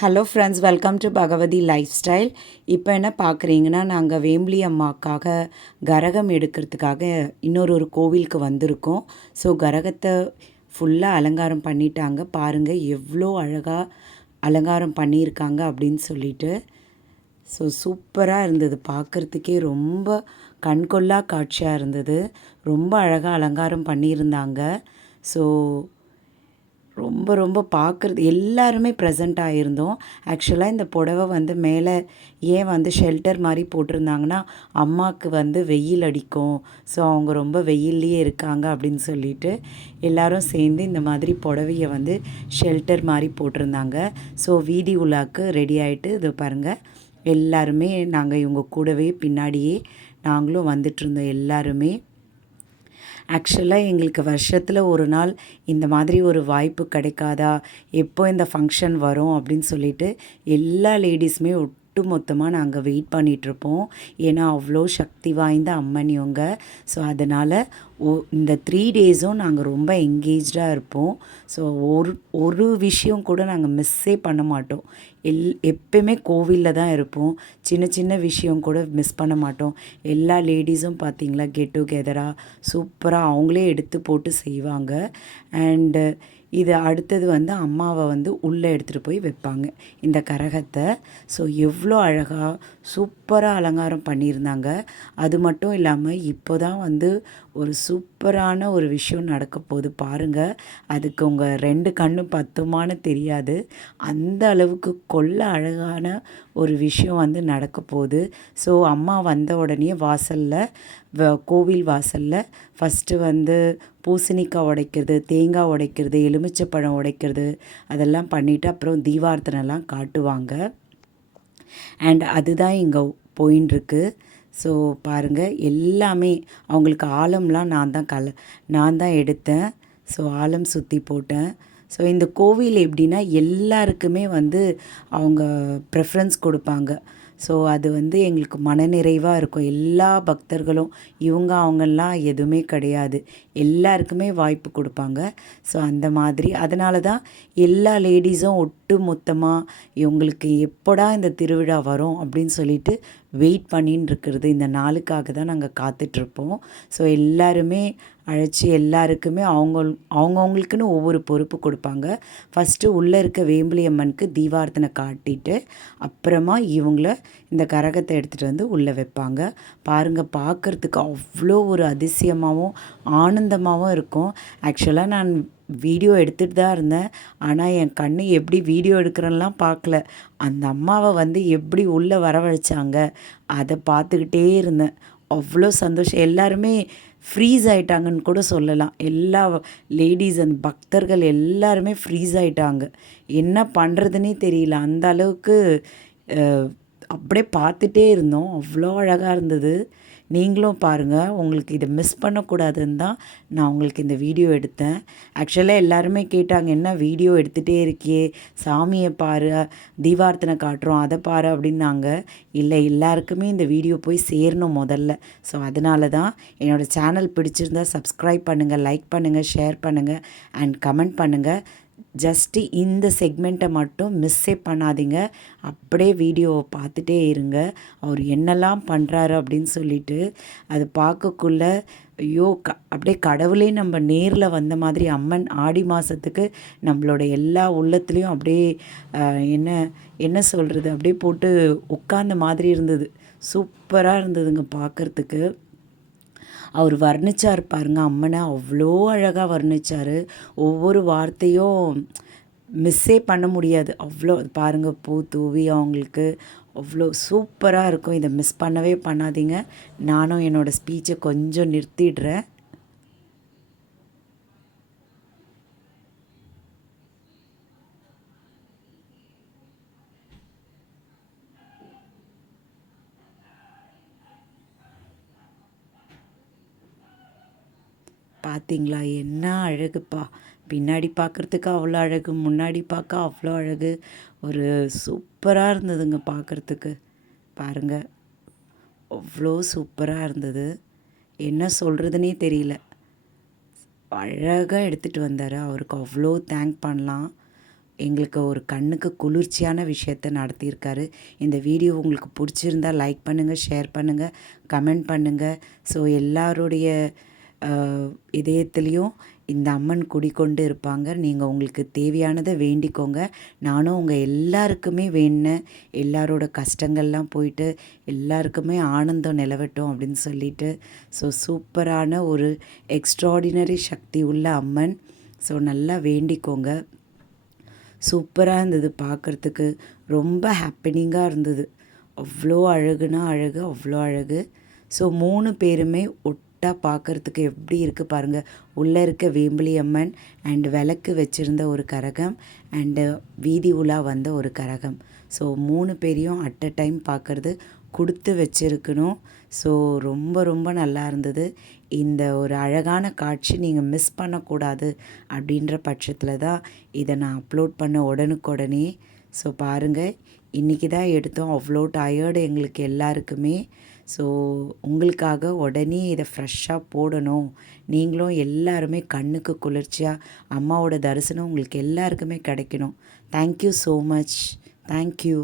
Hello friends, welcome to Bhagavathi life style. இப்போ என்ன பார்க்குறீங்கன்னா, நாங்கள் வேம்பலி அம்மாக்காக கரகம் எடுக்கிறதுக்காக இன்னொரு கோவிலுக்கு வந்திருக்கோம். ஸோ கரகத்தை ஃபுல்லாக அலங்காரம் பண்ணிட்டாங்க. பாருங்கள் எவ்வளோ அழகாக அலங்காரம் பண்ணியிருக்காங்க அப்படின்னு சொல்லிட்டு. ஸோ சூப்பராக இருந்தது, பார்க்குறதுக்கே ரொம்ப கண்கொள்ளா காட்சியாக இருந்தது. ரொம்ப அழகாக அலங்காரம் பண்ணியிருந்தாங்க. ஸோ ரொம்ப ரொம்ப பார்க்குறது எல்லாருமே ப்ரெசண்ட் ஆகியிருந்தோம். ஆக்சுவலாக இந்த புடவை வந்து மேலே ஏன் வந்து ஷெல்டர் மாதிரி போட்டிருந்தாங்கன்னா, அம்மாவுக்கு வந்து வெயில் அடிக்கும், ஸோ அவங்க ரொம்ப வெயில்லையே இருக்காங்க அப்படின்னு சொல்லிட்டு எல்லோரும் சேர்ந்து இந்த மாதிரி புடவையை வந்து ஷெல்டர் மாதிரி போட்டிருந்தாங்க. ஸோ வீதி உலாக்கு ரெடி ஆகிட்டு இது பாருங்கள், எல்லாருமே நாங்கள் இவங்க கூடவே பின்னாடியே நாங்களும் வந்துட்டுருந்தோம் எல்லாருமே. ஆக்சுவலாக எங்களுக்கு வருஷத்தில் ஒரு நாள் இந்த மாதிரி ஒரு வாய்ப்பு கிடைக்காதா, எப்போ இந்த ஃபங்க்ஷன் வரும் அப்படின்னு சொல்லிட்டு எல்லா லேடிஸுமே மொத்தமாக நாங்கள் வெயிட் பண்ணிகிட்ருப்போம். ஏன்னா அவ்வளோ சக்தி வாய்ந்த அம்மன் இவங்க. ஸோ அதனால் இந்த 3 டேஸும் நாங்கள் ரொம்ப எங்கேஜாக இருப்போம். ஸோ ஒரு விஷயம் கூட நாங்கள் மிஸ்ஸே பண்ண மாட்டோம். எப்பயுமே கோவிலில் தான் இருப்போம். சின்ன சின்ன விஷயம் கூட மிஸ் பண்ண மாட்டோம். எல்லா லேடிஸும் பார்த்திங்களா கெட் டுகெதராக சூப்பராக அவங்களே எடுத்து போட்டு செய்வாங்க. அண்டு இது அடுத்தது வந்து அம்மாவை வந்து உள்ளே எடுத்துகிட்டு போய் வைப்பாங்க இந்த கரகத்தை. ஸோ எவ்வளோ அழகாக சூப்பராக அலங்காரம் பண்ணியிருந்தாங்க. அது மட்டும் இல்லாமல் இப்போ தான் வந்து ஒரு சூப்பரான ஒரு விஷயம் நடக்க போகுது பாருங்கள். அதுக்கு உங்கள் 2 கண்ணு பத்துமான்னு தெரியாது, அந்த அளவுக்கு கொள்ள அழகான ஒரு விஷயம் வந்து நடக்க போகுது. ஸோ அம்மா வந்த உடனே வாசலில் கோவில் வாசலில் ஃபஸ்ட்டு வந்து பூசணிக்காய் உடைக்கிறது, தேங்காய் உடைக்கிறது, எலுமிச்சைப்பழம் உடைக்கிறது அதெல்லாம் பண்ணிவிட்டு அப்புறம் தீபார்த்தனைலாம் காட்டுவாங்க. அண்ட் அதுதான் இங்கே போயின்ட்டுருக்கு. ஸோ பாருங்கள், எல்லாமே அவங்களுக்கு ஆலம்லாம் நான் தான் எடுத்தேன். ஸோ ஆலம் சுற்றி போட்டேன். ஸோ இந்த கோவில் எப்படின்னா எல்லாருக்குமே வந்து அவங்க ப்ரெஃபரன்ஸ் கொடுப்பாங்க. ஸோ அது வந்து எங்களுக்கு மனநிறைவாக இருக்கும். எல்லா பக்தர்களும் அவங்கெல்லாம் எதுவுமே கிடையாது, எல்லாருக்குமே வாய்ப்பு கொடுப்பாங்க. ஸோ அந்த மாதிரி அதனால தான் எல்லா லேடிஸும் மொத்தமாக இவங்களுக்கு எப்போடா இந்த திருவிழா வரும் அப்படின்னு சொல்லிட்டு வெயிட் பண்ணின்னு இருக்கிறது. இந்த நாளுக்காக தான் நாங்கள் காத்துட்ருப்போம். ஸோ எல்லாருமே அழைச்சி எல்லாருக்குமே அவங்கவுங்களுக்குன்னு ஒவ்வொரு பொறுப்பு கொடுப்பாங்க. ஃபஸ்ட்டு உள்ளே இருக்க வேம்பலி அம்மனுக்கு தீபார்த்தனை காட்டிட்டு அப்புறமா இவங்கள இந்த கரகத்தை எடுத்துகிட்டு வந்து உள்ளே வைப்பாங்க. பாருங்கள், பார்க்குறதுக்கு அவ்வளோ ஒரு அதிசயமாகவும் ஆனந்தமாகவும் இருக்கும். ஆக்சுவலாக நான் வீடியோ எடுத்துகிட்டு தான் இருந்தேன். ஆனால் என் கண் எப்படி வீடியோ எடுக்கிறேன்லாம் பார்க்கல, அந்த அம்மாவை வந்து எப்படி உள்ளே வரவழைச்சாங்க அதை பார்த்துக்கிட்டே இருந்தேன். அவ்வளோ சந்தோஷம். எல்லாருமே ஃப்ரீஸ் ஆகிட்டாங்கன்னு கூட சொல்லலாம். எல்லா லேடிஸ் அந்த பக்தர்கள் எல்லாருமே ஃப்ரீஸ் ஆகிட்டாங்க. என்ன பண்ணுறதுனே தெரியல, அந்த அளவுக்கு அப்படியே பார்த்துட்டே இருந்தோம். அவ்வளோ அழகாக இருந்தது. நீங்களும் பாருங்கள், உங்களுக்கு இதை மிஸ் பண்ணக்கூடாதுன்னு தான் நான் உங்களுக்கு இந்த வீடியோ எடுத்தேன். ஆக்சுவலாக எல்லாருமே கேட்டாங்க, என்ன வீடியோ எடுத்துகிட்டே இருக்கியே, சாமியை பாரு, தீபார்த்தனை காட்டுறோம் அதை பாரு அப்படின்னாங்க. இல்லை, எல்லாருக்குமே இந்த வீடியோ போய் சேரணும் முதல்ல. ஸோ அதனால தான் என்னோடய சேனல் பிடிச்சிருந்தால் சப்ஸ்கிரைப் பண்ணுங்கள், லைக் பண்ணுங்கள், ஷேர் பண்ணுங்கள் அண்ட் கமெண்ட் பண்ணுங்கள். ஜஸ்ட்டு இந்த செக்மெண்ட்டை மட்டும் மிஸ்ஸே பண்ணாதீங்க. அப்படியே வீடியோவை பார்த்துட்டே இருங்க, அவர் என்னெல்லாம் பண்ணுறாரு அப்படின்னு சொல்லிட்டு. அது பார்க்கக்குள்ள ஐயோ அப்படியே கடவுளே நம்ம நேரில் வந்த மாதிரி அம்மன் ஆடி மாதத்துக்கு நம்மளோட எல்லா உள்ளத்துலேயும் அப்படியே என்ன என்ன சொல்கிறது, அப்படியே போட்டு உட்கார்ந்த மாதிரி இருந்தது. சூப்பராக இருந்ததுங்க பார்க்குறதுக்கு. அவர் வர்ணிச்சார் பாருங்க, அம்மனை அவ்வளோ அழகாக வர்ணித்தார். ஒவ்வொரு வார்த்தையும் மிஸ்ஸே பண்ண முடியாது. அவ்வளோ பாருங்கள், பூ தூவி அவங்களுக்கு அவ்வளோ சூப்பராக இருக்கும். இதை மிஸ் பண்ணவே பண்ணாதீங்க. நானும் என்னோடய ஸ்பீச்சை கொஞ்சம் நிறுத்திடுறேன். பார்த்தீங்களா, என்ன அழகுப்பா! பின்னாடி பார்க்குறதுக்கு அவ்வளோ அழகு, முன்னாடி பார்க்க அவ்வளோ அழகு. ஒரு சூப்பராக இருந்ததுங்க பார்க்குறதுக்கு. பாருங்கள், அவ்வளோ சூப்பராக இருந்தது. என்ன சொல்கிறதுனே தெரியல. அழகாக எடுத்துகிட்டு வந்தார். அவருக்கு அவ்வளோ தேங்க் பண்ணலாம். எங்களுக்கு ஒரு கண்ணுக்கு குளிர்ச்சியான விஷயத்த நடத்தியிருக்காரு. இந்த வீடியோ உங்களுக்கு பிடிச்சிருந்தா லைக் பண்ணுங்கள், ஷேர் பண்ணுங்கள், கமெண்ட் பண்ணுங்கள். ஸோ எல்லாருடைய இதயத்துலேயும் இந்த அம்மன் குடிக்கொண்டு இருப்பாங்க. நீங்கள் உங்களுக்கு தேவையானதை வேண்டிக்கோங்க. நானும் உங்கள் எல்லாருக்குமே வேண்டினேன். எல்லாரோட கஷ்டங்கள்லாம் போயிட்டு எல்லாருக்குமே ஆனந்தம் நிலவட்டும் அப்படின்னு சொல்லிட்டு. ஸோ சூப்பரான ஒரு எக்ஸ்ட்ராடினரி சக்தி உள்ள அம்மன். ஸோ நல்லா வேண்டிக்கோங்க. சூப்பராக இருந்தது பார்க்குறதுக்கு. ரொம்ப ஹாப்பனிங்காக இருந்தது. அவ்வளோ அழகுனா அழகு, அவ்வளோ அழகு. ஸோ 3 பேருமே ஒட்டா பார்க்குறதுக்கு எப்படி இருக்குது பாருங்கள். உள்ளே இருக்க வேம்பிலி அம்மன் அண்ட் விளக்கு வச்சுருந்த ஒரு கரகம் அண்டு வீதி உலா வந்த ஒரு கரகம். ஸோ 3 பேரையும் அட் அ டைம் பார்க்குறது கொடுத்து வச்சுருக்கணும். ஸோ ரொம்ப ரொம்ப நல்லா இருந்தது. இந்த ஒரு அழகான காட்சி நீங்கள் மிஸ் பண்ணக்கூடாது அப்படின்ற பட்சத்தில் தான் இதை நான் அப்லோட் பண்ண உடனுக்குடனே. ஸோ பாருங்கள், இன்றைக்கி தான் எடுத்தோம். அவ்வளோ டயர்டு எங்களுக்கு எல்லாருக்குமே. ஸோ உங்களுக்காக உடனே இதை ஃப்ரெஷ்ஷாக போடணும். நீங்களும் எல்லாருமே கண்ணுக்கு குளிர்ச்சியாக அம்மாவோட தரிசனம் உங்களுக்கு எல்லாருக்குமே கிடைக்கணும். Thank you so much. தேங்க்யூ.